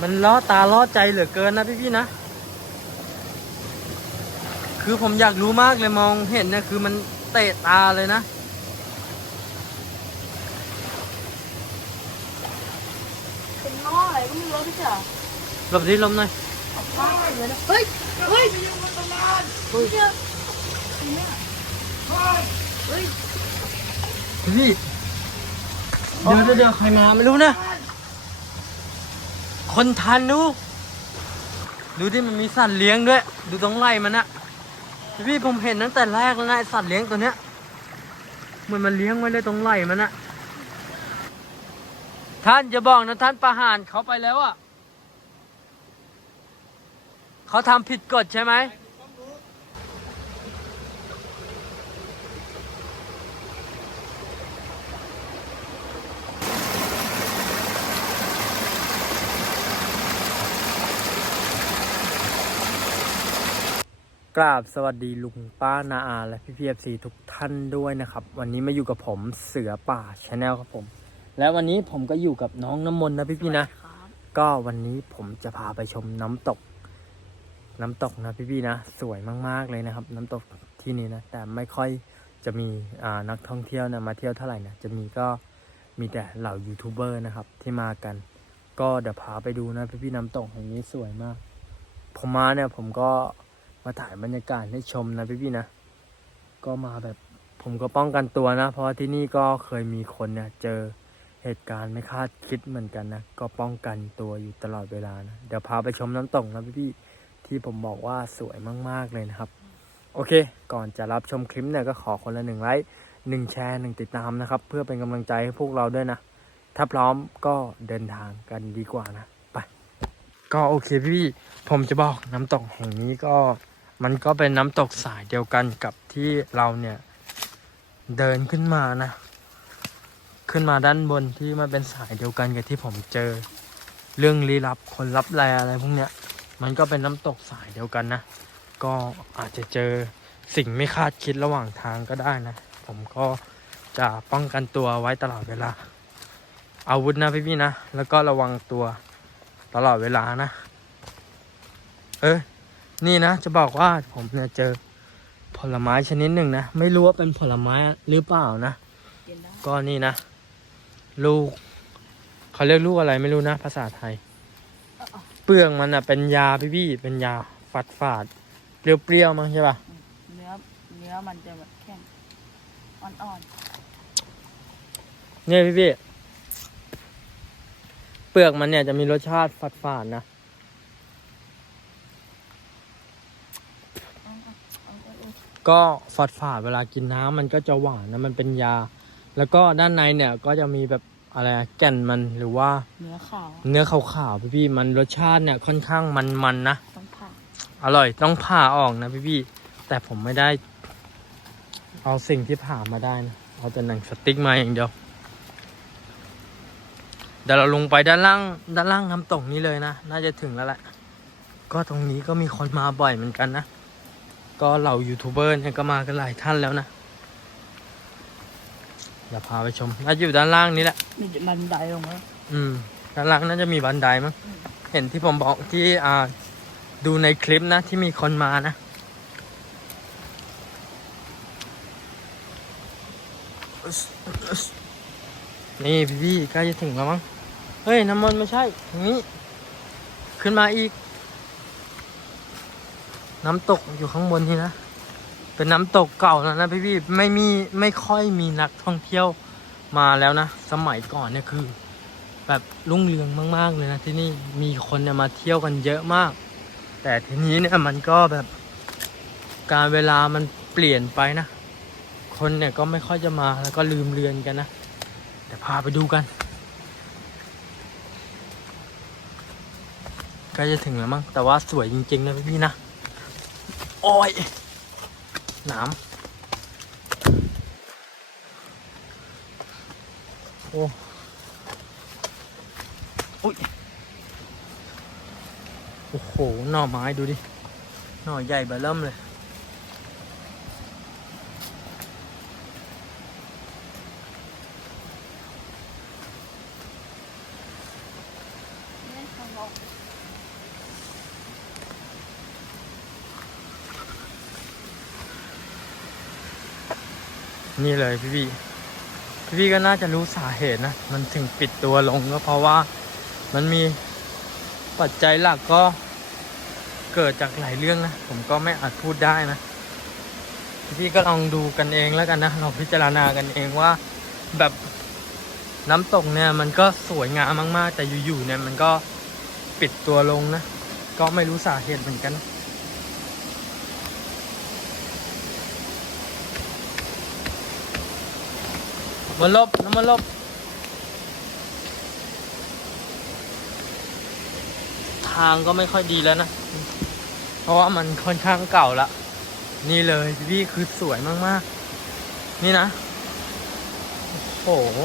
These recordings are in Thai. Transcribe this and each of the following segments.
มันล้อตาล้อใจเหลือเกินนะพี่พี่ๆนะ คือผมอยากรู้มากเลยมองเห็นเนี่ยคือมันเตะตาเลยนะ เป็นง้ออะไรก็ไม่รู้พี่จ๋าหลบดิลมหน่อยง้ออะไรเลยนะเฮ้ย เฮ้ยเฮ้ยเจ้าเฮ้ย พี่เดี๋ยวเดี๋ยวเดี๋ยวใครมาไม่รู้นะ คนทันดู ดูที่มันมีสัตว์เลี้ยงด้วย ดูตรงไล่มันนะพี่ผมเห็นตั้งแต่แรกแล้วนะสัตว์เลี้ยงตัวเนี้ยเหมือนมันเลี้ยงไว้เลยตรงไล่มันนะท่านจะบอกนะท่านประหารเขาไปแล้วอะเขาทำผิดกฎใช่ไหม กราบสวัสดีลุงป้านาอาและพี่พีเอฟซีทุกท่านด้วยนะครับ วันนี้มาอยู่กับผมเสือป่าชาแนลครับผม และวันนี้ผมก็อยู่กับน้องน้ำมนต์นะพี่พี่ๆนะครับก็วันนี้ผมจะพาไปชมน้ำตก น้ำตกนะพี่พี่ๆนะ สวยมากๆเลยนะครับ น้ำตกที่นี่นะ แต่ไม่ค่อยจะมีอ่านักท่องเที่ยวนะมาเที่ยวเท่าไหร่นะจะมีก็มีแต่เหล่ายูทูบเบอร์นะครับที่มากัน ก็เดี๋ยวพาไปดูนะพี่พี่ๆน้ำตกแห่งนี้สวยมาก ผมมาเนี่ยผมก็ มาถ่ายบรรยากาศให้ชมนะพี่พี่ๆนะ ก็มาแบบผมก็ป้องกันตัวนะ เพราะที่นี่ก็เคยมีคนเนี่ยเจอเหตุการณ์ไม่คาดคิดเหมือนกันนะ ก็ป้องกันตัวอยู่ตลอดเวลานะ เดี๋ยวพาไปชมน้ำตกนะพี่พี่ๆที่ผมบอกว่าสวยมากๆเลยนะครับ โอเค ก่อนจะรับชมคลิปเนี่ยก็ขอคนละหนึ่งไลค์หนึ่งแชร์หนึ่งติดตามนะครับ เพื่อเป็นกำลังใจให้พวกเราด้วยนะ ถ้าพร้อมก็เดินทางกันดีกว่านะ ไป ก็โอเคพี่ๆผมจะบอกน้ำตกแห่งนี้ก็ มันก็เป็นน้ำตกสายเดียวกันกับที่เราเนี่ย เดินขึ้นมานะ ขึ้นมาด้านบนที่มันเป็นสายเดียวกันกับที่ผมเจอ เรื่องลี้ลับคนลับแลอะไรพวกเนี้ย มันก็เป็นน้ำตกสายเดียวกันนะ ก็อาจจะเจอสิ่งไม่คาดคิดระหว่างทางก็ได้นะ ผมก็จะป้องกันตัวไว้ตลอดเวลา อาวุธนะพี่ๆนะ แล้วก็ระวังตัวตลอดเวลานะ เออ นี่นะจะบอกว่าผมเนี่ยเจอผลไม้ชนิดหนึ่งนะ ไม่รู้ว่าเป็นผลไม้หรือเปล่านะเย็นได้ก็นี่นะ ลูก เขาเรียกลูกอะไรไม่รู้นะ ภาษาไทย เปลือกมันอะ เป็นยาพี่พี่ๆเป็นยาฝาดฝาดๆเปรี้ยวๆมั้งใช่ป่ะเนื้อเนื้อมันจะแบบแข็งอ่อนเนี่ยพี่พี่ๆเปลือกมันเนี่ยจะมีรสชาติฝาดฝาดๆนะ ๆเอาเอาเอาเอา ก็ฝาดฝาดๆเวลากินน้ำมันก็จะหวานนะมันเป็นยา แล้วก็ด้านในเนี่ยก็จะมีแบบอะไรอะแก่นมันหรือว่าเนื้อขาวเนื้อขาวๆพี่ๆมันรสชาติเนี่ยค่อนข้างมันๆนะต้องผ่าอร่อยต้องผ่าออกนะพี่ๆแต่ผมไม่ได้ เอาสิ่งที่ผ่ามาได้นะเอาแต่หนังสติ๊กมาอย่างเดียวเดี๋ยวเราลงไปด้านล่าง ด้านล่างน้ำตกนี้เลยนะ น่าจะถึงแล้วแหละ ก็ตรงนี้ก็มีคนมาบ่อยเหมือนกันนะ ก็เหล่ายูทูบเบอร์เนี่ยก็มากันหลายท่านแล้วนะเดี๋ยวพาไปชมน่าจะอยู่ด้านล่างนี้แหละ มีบันไดลงแล้วอืมด้านล่างน่าจะมีบันไดมั้งอืมเห็นที่ผมบอกที่อ่าดูในคลิปนะที่มีคนมานะนี่พี่พี่ๆใกล้จะถึงแล้วมั้ง เฮ้ยน้ำมันต์ไม่ใช่ทางนี้ขึ้นมาอีก น้ำตกอยู่ข้างบนนี่นะ เป็นน้ำตกเก่าแล้วนะพี่พี่ไม่มีไม่ค่อยมีนักท่องเที่ยวมาแล้วนะ สมัยก่อนเนี่ยคือ แบบรุ่งเรืองมาก ๆ เลยนะที่นี่มีคนเนี่ยมาเที่ยวกันเยอะมาก แต่ทีนี้เนี่ยมันก็แบบการเวลามันเปลี่ยนไปนะ คนเนี่ยก็ไม่ค่อยจะมาแล้วก็ลืมเลือนกันนะเดี๋ยวพาไปดูกันใกล้จะถึงแล้วมั้งแต่ว่าสวยจริง ๆ นะพี่ๆนะ โอ้ยหนามโอ้อุ้ยโอ้โห หน่อไม้ดูดิ หน่อใหญ่เบอเริ่มเลย นี่ทางเรา นี่เลยพี่พี่พี่พี่ก็น่าจะรู้สาเหตุนะ มันถึงปิดตัวลงก็เพราะว่ามันมีปัจจัยหลักก็เกิดจากหลายเรื่องนะ ผมก็ไม่อาจพูดได้นะพี่พี่ก็ลองดูกันเองแล้วกันนะลองพิจารณากันเองว่าแบบน้ำตกเนี่ยมันก็สวยงามมาก ๆ แต่อยู่ ๆ เนี่ยมันก็ปิดตัวลงนะ ก็ไม่รู้สาเหตุเหมือนกัน มันลบน้ำมันลบทางก็ไม่ค่อยดีแล้วนะ เพราะว่ามันค่อนข้างเก่าละ นี่เลยพี่คือสวยมากๆ นี่นะ โอ้โห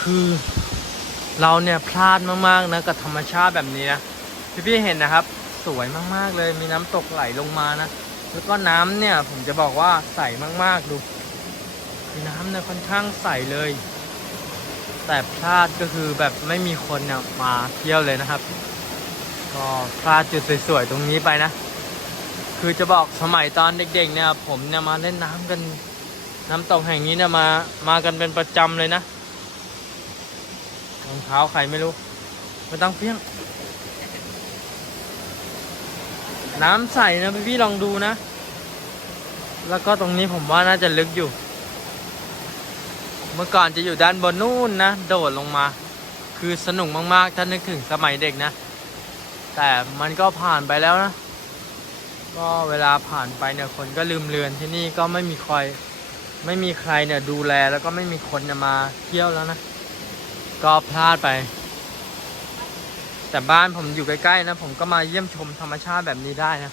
คือเราเนี่ยพลาดมากๆนะกับธรรมชาติแบบนี้นะพี่พี่เห็นนะครับ สวยมากๆเลยมีน้ำตกไหลลงมานะ แล้วก็น้ำเนี่ยผมจะบอกว่าใสมากๆดู น้ำเนี่ยค่อนข้างใสเลย แต่พลาดก็คือแบบไม่มีคนเนี่ยมาเที่ยวเลยนะครับ ก็พลาดจุดสวยๆตรงนี้ไปนะ คือจะบอกสมัยตอนเด็กๆเนี่ยผมเนี่ยมาเล่นน้ำกัน น้ำตกแห่งนี้เนี่ยมามากันเป็นประจำเลยนะรองเท้าใครไม่รู้ไม่ต้องเพี้ยง น้ำใสนะพี่ๆลองดูนะ แล้วก็ตรงนี้ผมว่าน่าจะลึกอยู่ เมื่อก่อนจะอยู่ด้านบนนู่นนะ โดดลงมา คือสนุกมากๆ ถ้านึกถึงสมัยเด็กนะ แต่มันก็ผ่านไปแล้วนะ ก็เวลาผ่านไปเนี่ยคนก็ลืมเลือนที่นี่ก็ไม่มีใครไม่มีใครเนี่ยดูแลแล้วก็ไม่มีคนมาเที่ยวแล้วนะ ก็พลาดไป แต่บ้านผมอยู่ใกล้ๆนะ ผมก็มาเยี่ยมชมธรรมชาติแบบนี้ได้นะ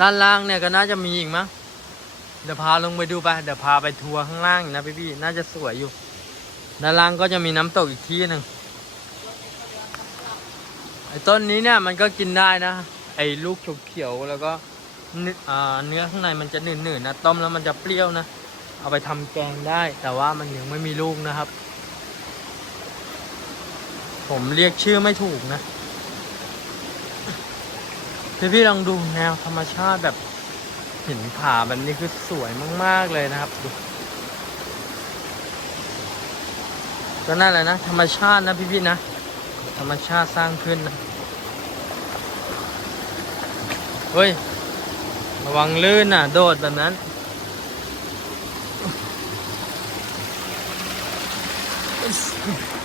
ด้านล่างเนี่ยก็น่าจะมีอีกมั้ง เดี๋ยวพาลงไปดูไป เดี๋ยวพาไปทัวร์ข้างล่างนะพี่ๆน่าจะสวยอยู่ ด้านล่างก็จะมีน้ำตกอีกที่หนึ่งไอ้ต้นนี้เนี่ยมันก็กินได้นะ ไอ้ลูกเขียวๆแล้วก็เนื้อข้างในมันจะหนืดๆนะ ต้มแล้วมันจะเปรี้ยวนะ เอาไปทำแกงได้ แต่ว่ามันยังไม่มีลูกนะครับ ผมเรียกชื่อไม่ถูกนะ พี่ๆลองดูแนวธรรมชาติแบบ หินผาแบบนี้คือสวยมาก ๆ เลยนะครับดูก็นั่นแหละนะ ธรรมชาตินะพี่ๆนะ ธรรมชาติสร้างขึ้นนะ เฮ้ย ระวังลื่นน่ะโดดแบบนั้นอ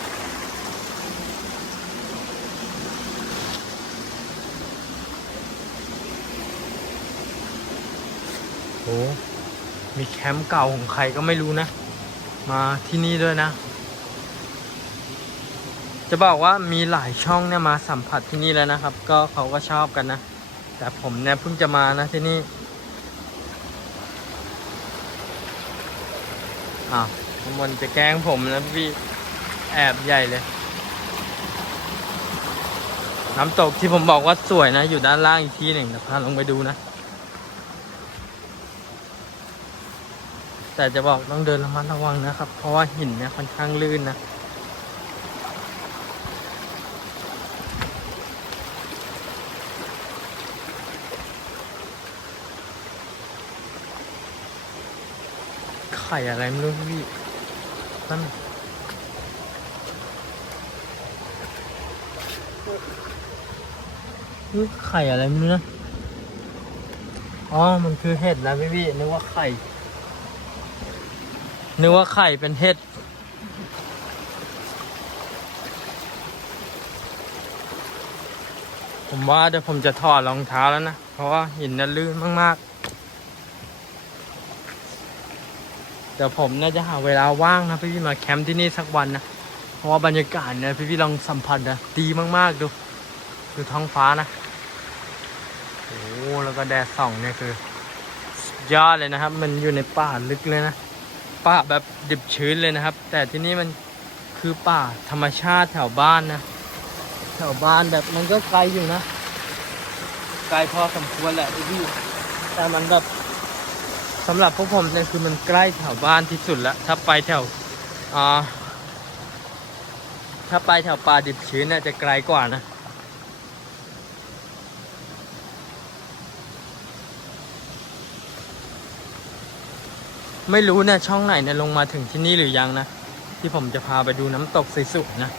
มีแคมป์เก่าของใครก็ไม่รู้นะ มาที่นี่ด้วยนะ จะบอกว่ามีหลายช่องเนี่ยมาสัมผัสที่นี่แล้วนะครับ ก็เขาก็ชอบกันนะ แต่ผมเนี่ยเพิ่งจะมานะที่นี่อ้าวข้างบนจะแกล้งผมนะพี่แอบใหญ่เลย น้ำตกที่ผมบอกว่าสวยนะ อยู่ด้านล่างอีกที่หนึ่งเดี๋ยวพาลงไปดูนะ แต่จะบอกต้องเดินระมัดระวังนะครับ เพราะว่าหินเนี่ยค่อนข้างลื่นนะไข่อะไรไม่รู้พี่นั่นนี่ไข่อะไรไม่รู้นะ อ๋อ มันคือเห็ดนะพี่พี่นึกว่าไข่ นึกว่าไข่เป็นเห็ด ผมว่าเดี๋ยวผมจะถอดรองเท้าแล้วนะ เพราะว่าหินน่ะลื่นมาก ๆ เดี๋ยวผมน่าจะหาเวลาว่างนะพี่พี่ๆมาแคมป์ที่นี่สักวันนะ เพราะว่าบรรยากาศเนี่ยพี่พี่ๆลองสัมผัสนะดีมากๆดู ดูท้องฟ้านะ โอ้แล้วก็แดดส่องเนี่ยคือ ยอดเลยนะครับ มันอยู่ในป่าลึกเลยนะ ป่าแบบดิบชื้นเลยนะครับ แต่ที่นี่มันคือป่าธรรมชาติแถวบ้านนะ แถวบ้านแบบมันก็ไกลอยู่นะ ไกลพอสมควรแหละพี่แต่มันแบบสำหรับพวกผมเนี่ยคือมันใกล้แถวบ้านที่สุดแล้ว ถ้าไปแถวอ่าถ้าไปแถวป่าดิบชื้นน่าจะไกลกว่านะ ไม่รู้นะช่องไหนเนี่ยลงมาถึงที่นี่หรือยังนะ ที่ผมจะพาไปดูน้ำตกสวยๆนะ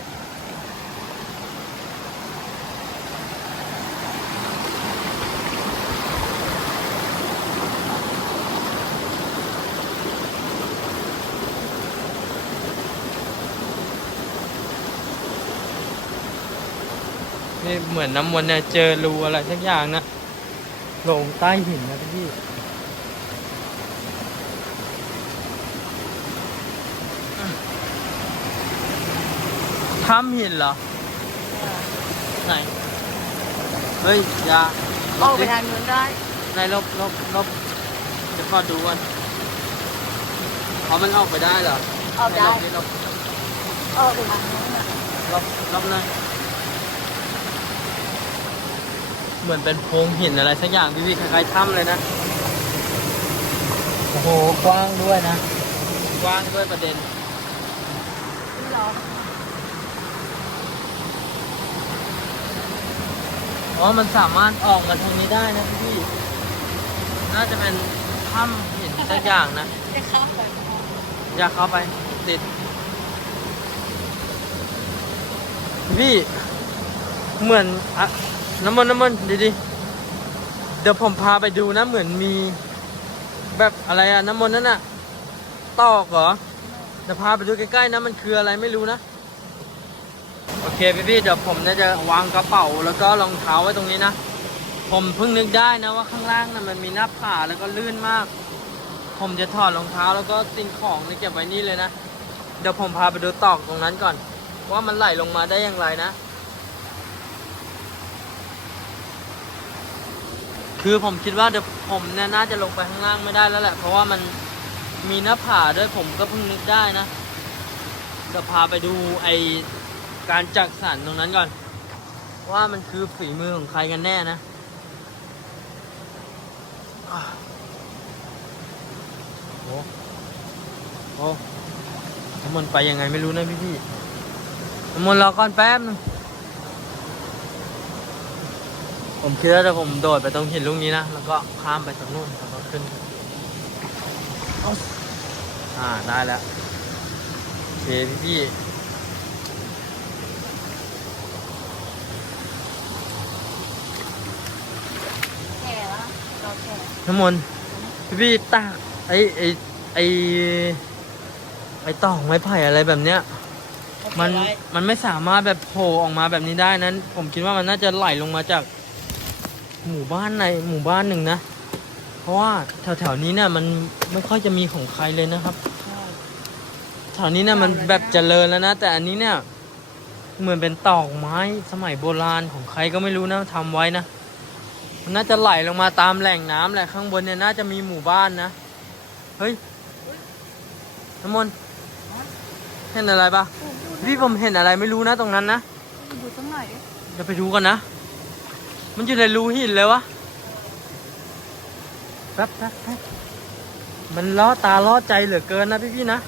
นี่เหมือนน้ำวนเนี่ยเจอรูอะไรสักอย่างนะลงใต้หินนะพี่ ถ้ำหินเหรอ ไหน เฮ้ยอย่าออกไปทางนู้นได้ในลบลบลบจะขอดูก่อนอ๋อมันออกไปได้เหรอออกได้ในลบออกไปทางนู้นน่ะลบลบเลยเหมือนเป็นโพรงหินอะไรสักอย่างพี่พี่คล้ายๆถ้ำเลยนะ โอ้โห กว้างด้วยนะ กว้างด้วยประเด็น ที่เรา อ๋อ มันสามารถออกมาทางนี้ได้นะพี่พี่ น่าจะเป็นถ้ำหินสักอย่างนะ จะเข้าไปอยากเข้าไปติด พี่ เหมือนอะน้ำมันต์น้ำมันต์ดีดีๆเดี๋ยวผมพาไปดูนะ เหมือนมี แบบอะไรอะน้ำมันต์นั่นอะตอกเหรอเดี๋ยวพาไปดูใกล้ๆนะ มันคืออะไรไม่รู้นะ โอเคพี่พี่ๆเดี๋ยวผมเนี่ยจะวางกระเป๋าแล้วก็รองเท้าไว้ตรงนี้นะ ผมเพิ่งนึกได้นะว่าข้างล่างนะมันมีหน้าผาแล้วก็ลื่นมาก ผมจะถอดรองเท้าแล้วก็สิ่งของนี่เก็บไว้นี่เลยนะ เดี๋ยวผมพาไปดูตอกตรงนั้นก่อน ว่ามันไหลลงมาได้อย่างไรนะ คือผมคิดว่าเดี๋ยวผมเนี่ยน่าจะลงไปข้างล่างไม่ได้แล้วแหละ เพราะว่ามันมีหน้าผาด้วยผมก็เพิ่งนึกได้นะเดี๋ยวพาไปดูไอ การจักสรรตรงนั้นก่อน ว่ามันคือฝีมือของใครกันแน่นะโอ้โอ้น้ำมันไปยังไงไม่รู้นะพี่พี่ๆน้ำมันรอก่อนแป๊บนึงผมคิดว่าจะผมโดดไปตรงหินลูกนี้นะ แล้วก็ข้ามไปตรงนู้นแล้วก็ขึ้นอาอ่าได้แล้วโอเคพี่พี่ๆ แก่แล้วเราแก่ น้ำมนต์พี่พี่ตากไอไอไอไอตอกไม้ไผ่อะไรแบบเนี้ย มันมันไม่สามารถแบบโผล่ออกมาแบบนี้ได้นั้น ผมคิดว่ามันน่าจะไหลลงมาจาก หมู่บ้านในหมู่บ้านหนึ่งนะ เพราะว่าแถวแถวๆนี้เนี่ยมันไม่ค่อยจะมีของใครเลยนะครับแถวนี้เนี่ยมันแบบเจริญแล้วนะ แต่อันนี้เนี่ยเหมือนเป็นตอกไม้สมัยโบราณของใครก็ไม่รู้นะทำไว้นะ มันน่าจะไหลลงมาตามแหล่งน้ำแหละข้างบนเนี่ยน่าจะมีหมู่บ้านนะ เฮ้ยน้ำมนต์เห็นอะไรปะพี่ผมเห็นอะไรไม่รู้นะตรงนั้นนะดูตรงไหนเดี๋ยวไปดูกันนะ มันอยู่ในรูหินเลยวะแป๊บแป๊บแป๊บมันล้อตาล้อใจเหลือเกินนะพี่พี่ๆนะ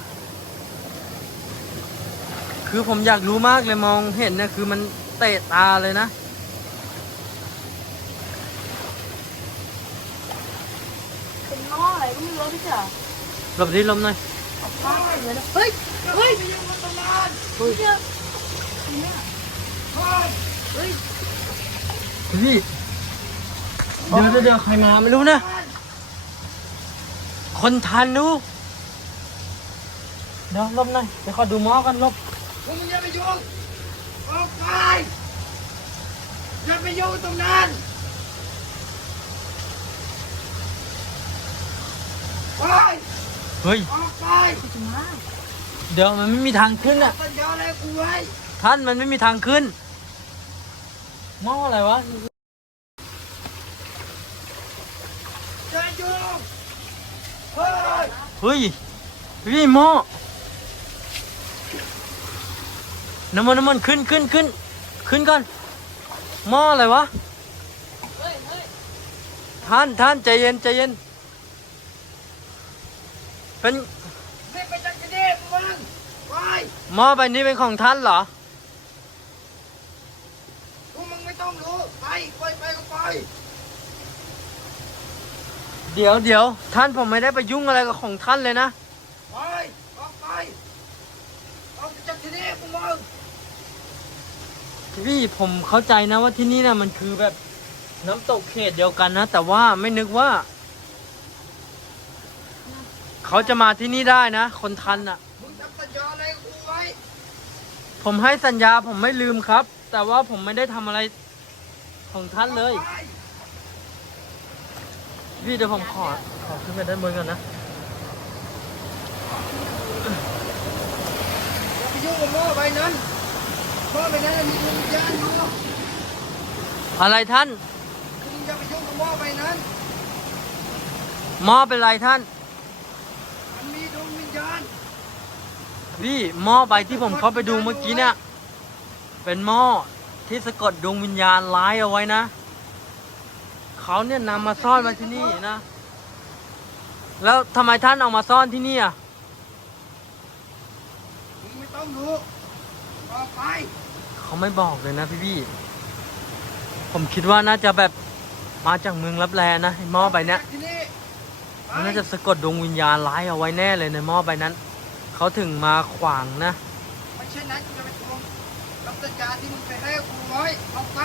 คือผมอยากรู้มากเลยมองเห็นเนี่ยคือมันเตะตาเลยนะ เป็นหม้ออะไร ก็ไม่รู้พี่จ๋าหลบดิลมหน่อยออกมาเลยนะเฮ้ย เฮ้ยเฮ้ยเนี่ยเนี่ยเฮ้ยพี่เดี๋ยวเดี๋ยวเดี๋ยวใครมาไม่รู้นะ คนทันนูเดี๋ยวลบหน่อยเดี๋ยวขอดูหมอกันลบมึงอย่าไปยุ่งออกไปอย่าไปยุ่งตรงนั้น ไปเฮ้ย ออกไปจะมาเดี๋ยวมันไม่มีทางขึ้นอะ ปัญญาอะไรกูไว้ท่านมันไม่มีทางขึ้นหมออะไรวะอย่ายุ่งเฮ้ยเฮ้ยพี่หมอน้ำมันน้ำมันขึ้นขึ้นขึ้น ขึ้นก่อนหมออะไรวะ ท่านท่านใจเย็นใจเย็น เป็นไม่ไปจังกระเด็บมึงไปหม้อใบนี้เป็นของท่านเหรอไม่ต้องรู้ไปไปไปก็ไปเดี๋ยวเดี๋ยวท่านผมไม่ได้ไปยุ่งอะไรกับของท่านเลยนะไปออกไปออกจากที่นี่พวกมึงพี่ผมเข้าใจนะว่าที่นี่นะมันคือแบบน้ำตกเขตเดียวกันนะ แต่ว่าไม่นึกว่า เขาจะมาที่นี่ได้นะ คนทันอะ มึงทำสัญญาอะไรกับกูไว้ผมให้สัญญาผมไม่ลืมครับ แต่ว่าผมไม่ได้ทำอะไรของท่านเลยไปพี่เดี๋ยวผมขอ ขอขึ้นไปด้านบนก่อนนะ อย่าไปยุ่งกับหม้อใบนั้นหม้อใบนั้นมีดวงวิญญาณอยู่อะไรท่าน มึงอย่าไปยุ่งกับหม้อใบนั้น หม้อเป็นไรท่านมันมีดวงวิญญาณ พี่หม้อใบที่ผมเข้าไปดูเมื่อกี้เนี่ย เป็นหม้อที่สะกดดวงวิญญาณร้ายเอาไว้นะ เขาเนี่ยนำมาซ่อนไว้ที่นี่นะ แล้วทำไมท่านเอามาซ่อนที่นี่อะมึงไม่ต้องรู้ออกไปเขาไม่บอกเลยนะพี่พี่ผมคิดว่าน่าจะแบบมาจากเมืองลับแลนะไอ้หม้อใบเนี้ยออกจากที่นี่ไปมันน่าจะสะกดดวงวิญญาณร้ายเอาไว้แน่เลยในหม้อใบนั้น เขาถึงมาขวางนะ ไม่ใช่นั้นกูจะไปทวงรับสัญญาที่มึงไปให้กูไว้ออกไป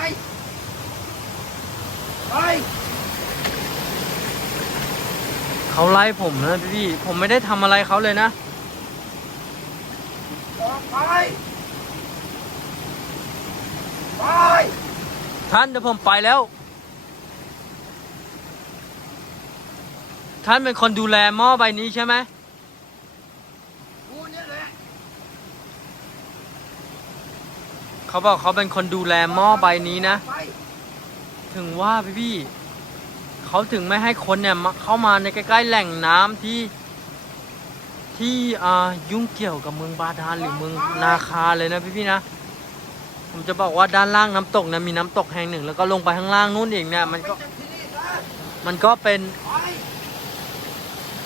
ไปเขาไล่ผมนะพี่พี่ ผมไม่ได้ทำอะไรเขาเลยนะ ออกไปไปท่านเดี๋ยวผมไปแล้ว ท่านเป็นคนดูแลหม้อใบนี้ใช่ไหม กูเนี่ยแหละ เขาบอกเขาเป็นคนดูแลหม้อใบนี้นะ ถึงว่าพี่พี่เขาถึงไม่ให้คนเนี่ยเข้ามาในใกล้ๆแหล่งน้ำที่ ที่อ่ายุ่งเกี่ยวกับเมืองบาดาลหรือเมืองนาคาเลยนะพี่พี่นะผมจะบอกว่าด้านล่างน้ำตกนะมีน้ำตกแห่งหนึ่ง แล้วก็ลงไปข้างล่างนู้นเอีกเนี่ยมันก็ มันก็เป็น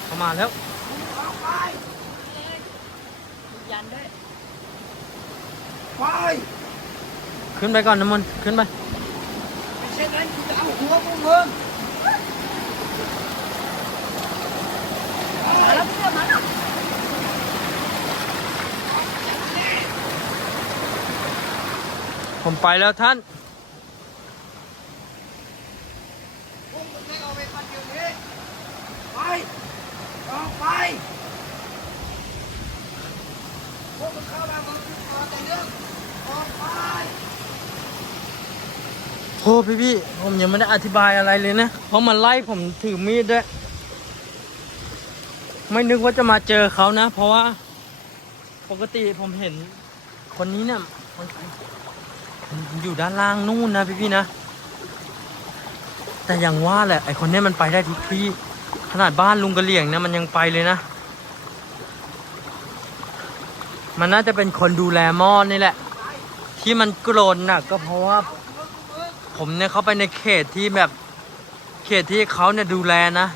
เข้ามาแล้วยันด้วยไป ขึ้นไปก่อนน้ำมนต์ขึ้นไปไม่ใช่นั้นกูจะเอาหัวพวกมึงมาแล้วเพื่อนมันผมไปแล้วท่านพวกมึงไม่เอาไปพันเดียวนี้ไปออกไปพวกมึงเข้ามามึงต่อแต่เรื่องออกไป โอ้พี่พี่ผมยังไม่ได้อธิบายอะไรเลยนะ เพราะมันไล่ผมถือมีดด้วย ไม่นึกว่าจะมาเจอเขานะ เพราะว่า ปกติผมเห็น คนนี้เนี่ยอยู่ด้านล่างนู่นนะพี่พี่นะ แต่อย่างว่าแหละไอคนนี้มันไปได้ทุกที่ ขนาดบ้านลุงกระเหลี่ยงเนี่ยมันยังไปเลยนะ มันน่าจะเป็นคนดูแลหม้อนี่แหละ ที่มันโกรธหนักก็เพราะว่า ผมเนี่ยเข้าไปในเขตที่แบบเขตที่เขาเนี่ยดูแลนะ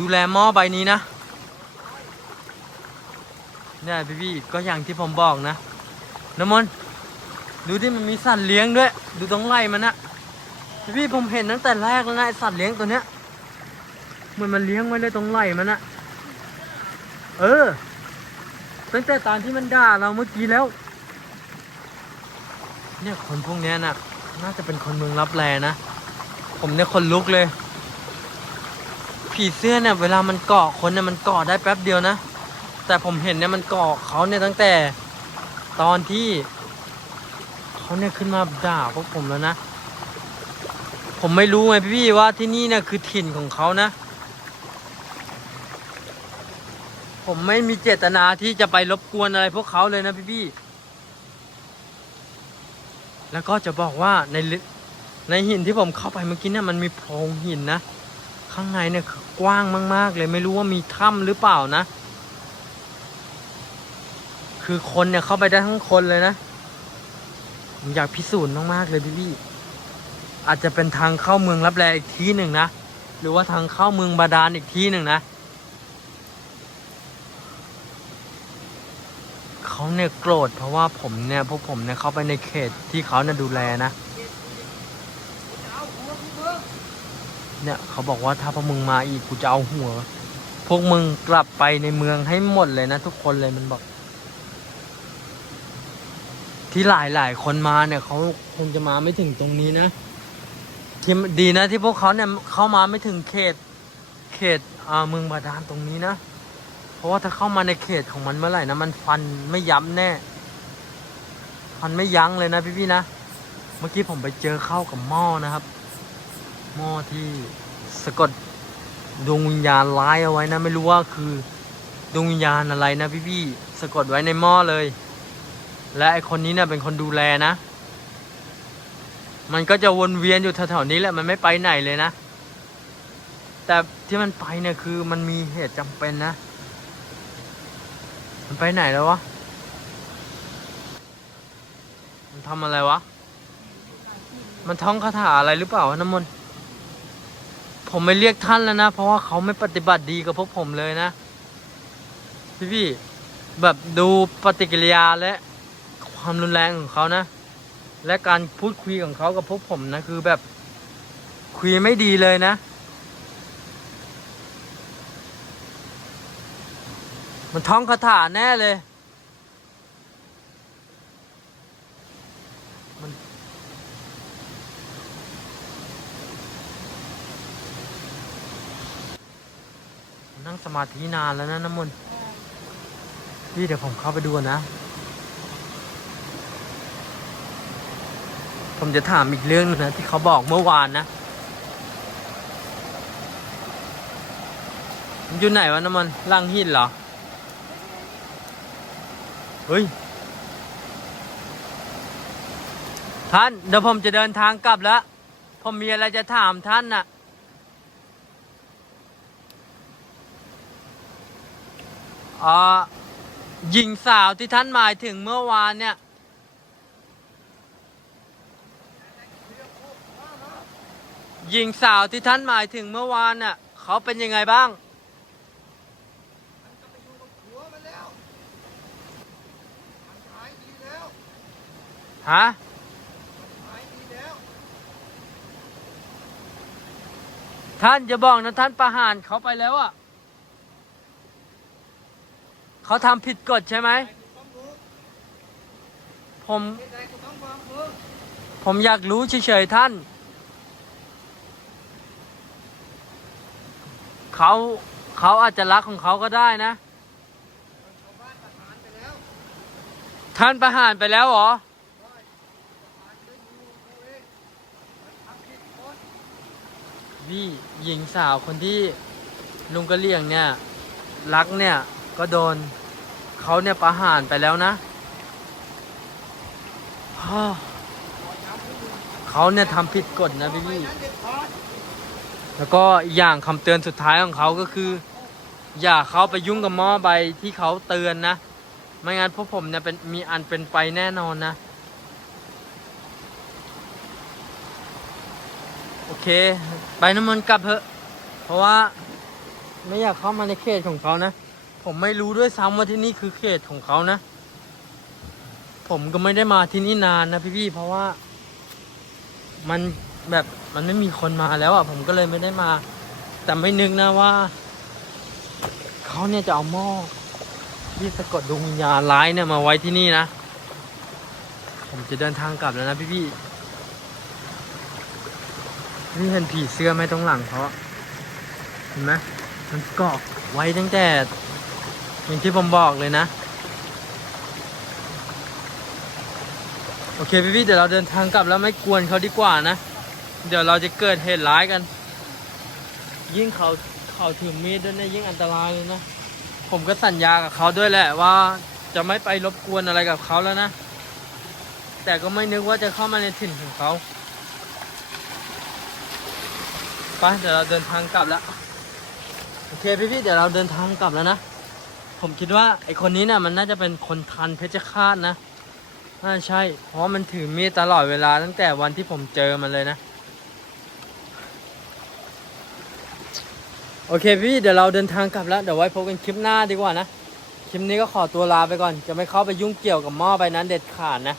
ดูแลหม้อใบนี้นะเนี่ยพี่พี่ก็อย่างที่ผมบอกนะน้ำมนต์ดูที่มันมีสัตว์เลี้ยงด้วย ดูตรงไล่มันนะพี่พี่ผมเห็นตั้งแต่แรกแล้วนะไอสัตว์เลี้ยงตัวเนี้ยเหมันมันเลี้ยงไว้เลยตรงไล่มันนะเออตั้งแต่ตอนที่มันด่าเราเมื่อกี้แล้ว เนี่ยคนพวกเนี้ยน่ะ น่าจะเป็นคนเมืองรับแลนะ ผมเนี่ยคนลุกเลย ผีเสื้อเนี่ยเวลามันเกาะคนเนี่ยมันเกาะได้แป๊บเดียวนะ แต่ผมเห็นเนี่ยมันเกาะเขาเนี่ยตั้งแต่ตอนที่เขาเนี่ยขึ้นมาด่าพวกผมแล้วนะ ผมไม่รู้ไงพี่ว่าที่นี่เนี่ยคือถิ่นของเขานะ ผมไม่มีเจตนาที่จะไปรบกวนอะไรพวกเขาเลยนะพี่ๆ แล้วก็จะบอกว่าในในหินที่ผมเข้าไปเมื่อกี้เนี่ยมันมีโพรงหินนะ ข้างในเนี่ยคือกว้างมาก ๆ เลยไม่รู้ว่ามีถ้ำหรือเปล่านะ คือคนเนี่ยเข้าไปได้ทั้งคนเลยนะผมอยากพิสูจน์มากๆเลยพี่ๆอาจจะเป็นทางเข้าเมืองรับแลอีกที่หนึ่งนะ หรือว่าทางเข้าเมืองบาดาลอีกที่หนึ่งนะ เขาเนี่ยโกรธเพราะว่าผมเนี่ยพวกผมเนี่ยเข้าไปในเขตที่เขาเน่ยดูแลนะ เนี่ยเขาบอกว่าถ้าพวกมึงมาอีกกูจะเอาหัว พวกมึงกลับไปในเมืองให้หมดเลยนะทุกคนเลยมันบอก ที่หลายหลายคนมาเนี่ยเขาคงจะมาไม่ถึงตรงนี้นะที่ดีนะที่พวกเขาเนี่ยเข้ามาไม่ถึงเขต เขตเมืองบาดาลตรงนี้นะ ราะว่าถ้าเข้ามาในเขตของมันเมื่อไหร่นะมันฟันไม่ย้ำแน่ ฟันไม่ยั้งเลยนะพี่ๆนะ เมื่อกี้ผมไปเจอเข้ากับหม้อนะครับ หม้อที่สะกดดวงวิญญาณร้ายเอาไว้นะ ไม่รู้ว่าคือดวงวิญญาณอะไรนะพี่ๆสะกดไว้ในหม้อเลย และไอคนนี้เนี่ยเป็นคนดูแลนะ มันก็จะวนเวียนอยู่แถวๆนี้แหละมันไม่ไปไหนเลยนะ แต่ที่มันไปเนี่ยคือมันมีเหตุจำเป็นนะ มันไปไหนแล้ววะ มันทำอะไรวะ มันท่องคาถาอะไรหรือเปล่าวะน้ำมนต์ ผมไม่เรียกท่านแล้วนะ เพราะว่าเขาไม่ปฏิบัติดีกับพวกผมเลยนะ พี่พี่ๆแบบดูปฏิกิริยาและความรุนแรงของเขานะ และการพูดคุยของเขากับพวกผมนะคือแบบคุยไม่ดีเลยนะ มันท่องคาถาแน่เลย มัน นั่งสมาธินานแล้วนะน้ำมนต์พี่เดี๋ยวผมเข้าไปดูนะ ผมจะถามอีกเรื่องหนึงนะ ที่เขาบอกเมื่อวานนะมันอยู่ไหนวะน้ำมันต์ล่างหินเหรอ เฮ้ย ท่าน เดี๋ยวผมจะเดินทางกลับแล้ว ผมมีอะไรจะถามท่านน่ะ อ่า หญิงสาวที่ท่านหมายถึงเมื่อวานเนี่ย หญิงสาวที่ท่านหมายถึงเมื่อวานน่ะ เขาเป็นยังไงบ้าง หัวมันแล้วมันหายดีแล้ว ฮะท่านจะบอกนะท่านประหารเขาไปแล้วอะ เขาทำผิดกฎใช่ไหมไผม ผมอยากรู้เฉยๆท่าน เขาเขาอาจจะรักของเขาก็ได้นะ ท่านประหารไปแล้วเหรอ ได้ประหารด้วยมือกูเองมันทำผิดกฎ พี่หญิงสาวคนที่ลุงกะเลี่ยงเนี่ยรักเนี่ยก็โดนเขาเนี่ยประหารไปแล้วนะฮ่าขอย้ำให้มึงเขาเนี่ยทำผิดกฎนะพี่พี่แล้วก็อีกอย่างคำเตือนสุดท้ายของเขาก็คือ อย่าเข้าไปยุ่งกับหม้อใบที่เขาเตือนนะ ไม่งั้นพวกผมเนี่ยเป็นมีอันเป็นไปแน่นอนนะ โอ เค ไปน้ำมันกลับเถอะ เพราะว่าไม่อยากเข้ามาในเขตของเขานะ ผมไม่รู้ด้วยซ้ำว่าที่นี่คือเขตของเขานะ ผมก็ไม่ได้มาที่นี่นานนะพี่ๆเพราะว่า มันแบบมันไม่มีคนมาแล้วอะผมก็เลยไม่ได้มา แต่ไม่นึกนะว่าเขาเนี่ยจะเอาหม้อที่สะกดดวงวิญญาณร้ายเนี่ยมาไว้ที่นี่นะ ผมจะเดินทางกลับแล้วนะพี่พี่ๆ นี่เห็นผีเสื้อไหมตรงหลังเขาะเห็นไหมมันเกาะไว้ตั้งแต่อย่างที่ผมบอกเลยนะ โอเคพี่พี่ๆเดี๋ยวเราเดินทางกลับแล้วไม่กวนเขาดีกว่านะ เดี๋ยวเราจะเกิดเหตุร้ายกัน ยิ่งเขาเขาถือมีดด้วยนะยิ่งอันตรายเลยนะ ผมก็สัญญากับเขาด้วยแหละว่าจะไม่ไปรบกวนอะไรกับเขาแล้วนะ แต่ก็ไม่นึกว่าจะเข้ามาในถิ่นของเขา ไปเดี๋ยวเราเดินทางกลับแล้วโอเคพี่พี่ๆเดี๋ยวเราเดินทางกลับแล้วนะผมคิดว่าไอคนนี้เนี่ยมันน่าจะเป็นคนทันเพชรฆาตนะน่าใช่ เพราะมันถือมีดตลอดเวลาตั้งแต่วันที่ผมเจอมันเลยนะโอเคพี่เดี๋ยวเราเดินทางกลับแล้วเดี๋ยวไว้พบกันคลิปหน้าดีกว่านะคลิปนี้ก็ขอตัวลาไปก่อน จะไม่เข้าไปยุ่งเกี่ยวกับหม้อใบนั้นเด็ดขาดนะ